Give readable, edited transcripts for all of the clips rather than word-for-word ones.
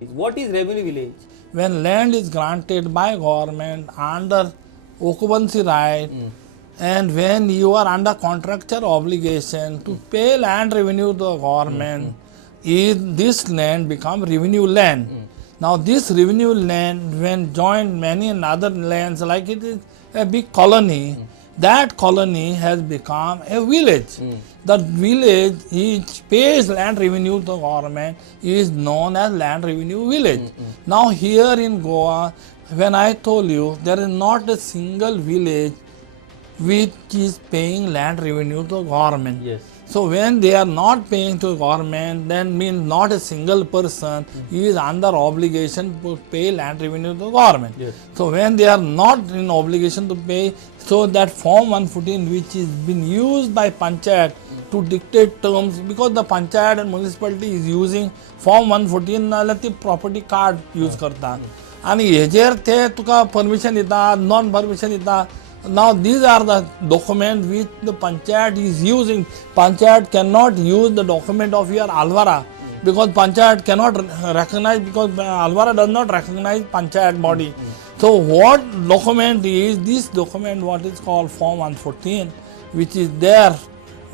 What is revenue village? When land is granted by government under occupancy right, and when you are under contractual obligation to pay land revenue to the government, is this land become revenue land. Now this revenue land, when joined many other lands, like it is a big colony, that colony has become a village. The village which pays land revenue to the government is known as land revenue village. Now here in Goa, when I told you, there is not a single village which is paying land revenue to the government. Yes. So when they are not paying to government, then means not a single person is under obligation to pay land revenue to government. Yes. So when they are not in obligation to pay, so that Form 114 which is been used by Panchayat to dictate terms, because the Panchayat and municipality is using Form 114 नाल्यार ती property card use करता आणि हेजेर ते तुका permission दिता, non permission दिता. Now these are the documents which the Panchayat is using. Panchayat cannot use the document of your Alvara because Panchayat cannot recognize, because Alvara does not recognize Panchayat body. So what document is this document, what is called Form 114, which is there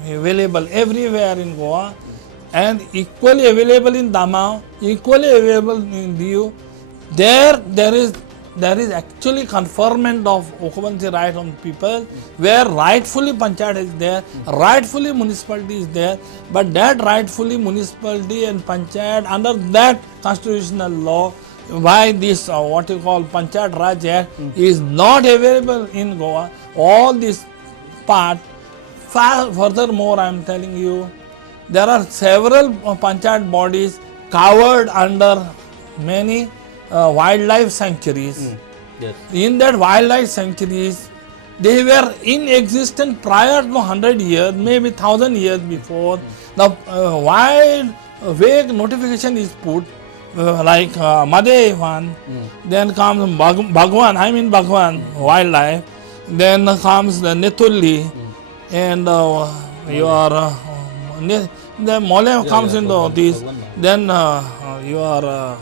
available everywhere in Goa and equally available in Dama, equally available in Diu. There is actually conferment of occupancy right on people, where rightfully Panchayat is there, rightfully municipality is there, but that rightfully municipality and Panchayat under that constitutional law by this what you call Panchayat Raj Act is not available in Goa. All this part. Furthermore, I am telling you, there are several Panchayat bodies covered under many wildlife sanctuaries. Yes. In that wildlife sanctuaries, they were in existence prior to 100 years, maybe 1000 years before. The wild vague notification is put, like Madevan, then comes Bhagwan, wildlife, then comes the Netulli, and your the Mole comes into this, then your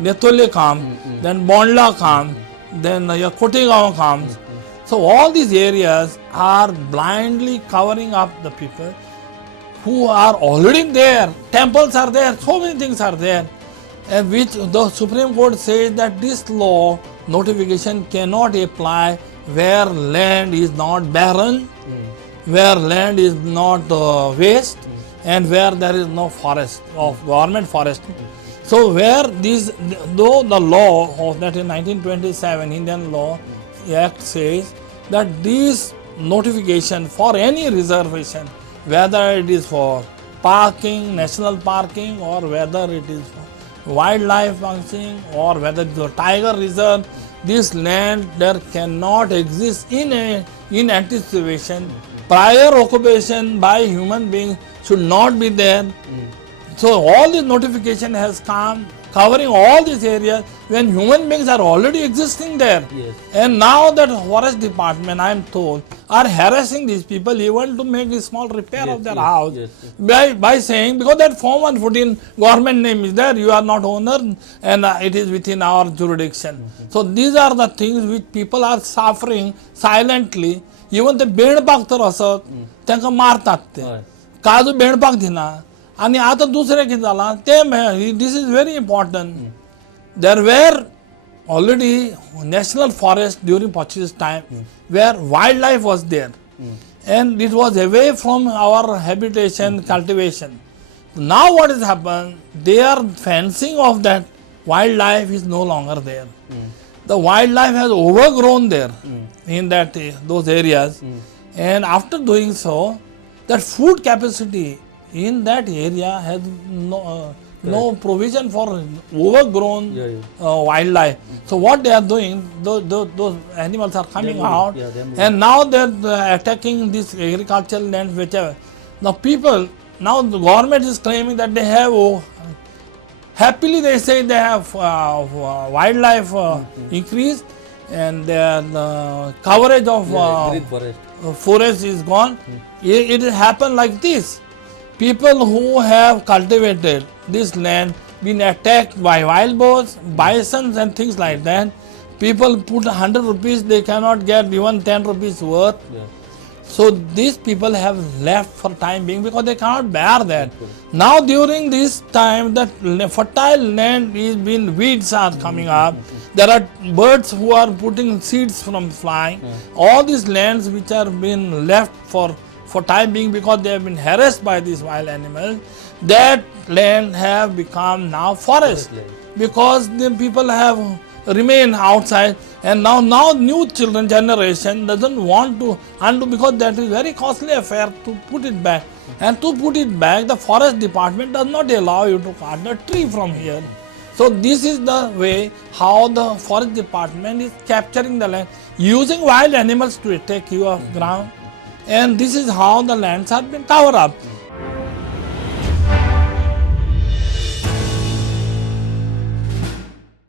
Netulli comes, then Bondla comes, then your Kotigaon comes. So all these areas are blindly covering up the people who are already there. Temples are there, so many things are there, which the Supreme Court says that this law notification cannot apply where land is not barren, where land is not waste, and where there is no forest of government forest. So where these, though the law of that in 1927 Indian Law Act says that this notification for any reservation, whether it is for parking, national parking, or whether it is for wildlife functioning, or whether it is a tiger reserve, this land there cannot exist in anticipation. Prior occupation by human beings should not be there. So all this notification has come covering all these areas when human beings are already existing there. Yes. And now that forest department, I am told, are harassing these people even to make a small repair of their house by saying, because that Form 114 government name is there, you are not owner and it is within our jurisdiction. So these are the things which people are suffering silently. Even the बेंडपाक तर असत तांकां मारतात ते काजू बेंडपाक दिना आणि आता दुसरे कितें जालां ते this is very important there were already national forest during Portuguese time where wildlife was there and it was away from our habitation cultivation. Now what has happened, their fencing of that wildlife is no longer there. The wildlife has overgrown there in that those areas, and after doing so, that food capacity in that area has no provision for overgrown wildlife. So what they are doing, those animals are coming out, and now they are attacking this agricultural land, whichever. Now people, now the government is claiming that they have, happily they say they have wildlife increased, and their coverage of forest is gone. It happened like this. People who have cultivated this land, been attacked by wild boars, bisons and things like that. People put 100 rupees, they cannot get even 10 rupees worth. Yeah. So these people have left for time being because they cannot bear that. Now during this time, that fertile land is being, weeds are coming up. There are birds who are putting seeds from flying. All these lands which are being left for time being because they have been harassed by these wild animals, that land have become now forest land. because the people have remained outside, and now new children generation doesn't want to undo because that is very costly affair to put it back. And to put it back, the forest department does not allow you to cut the tree from here. So this is the way how the forest department is capturing the land, using wild animals to take your ground, and this is how the lands have been covered up.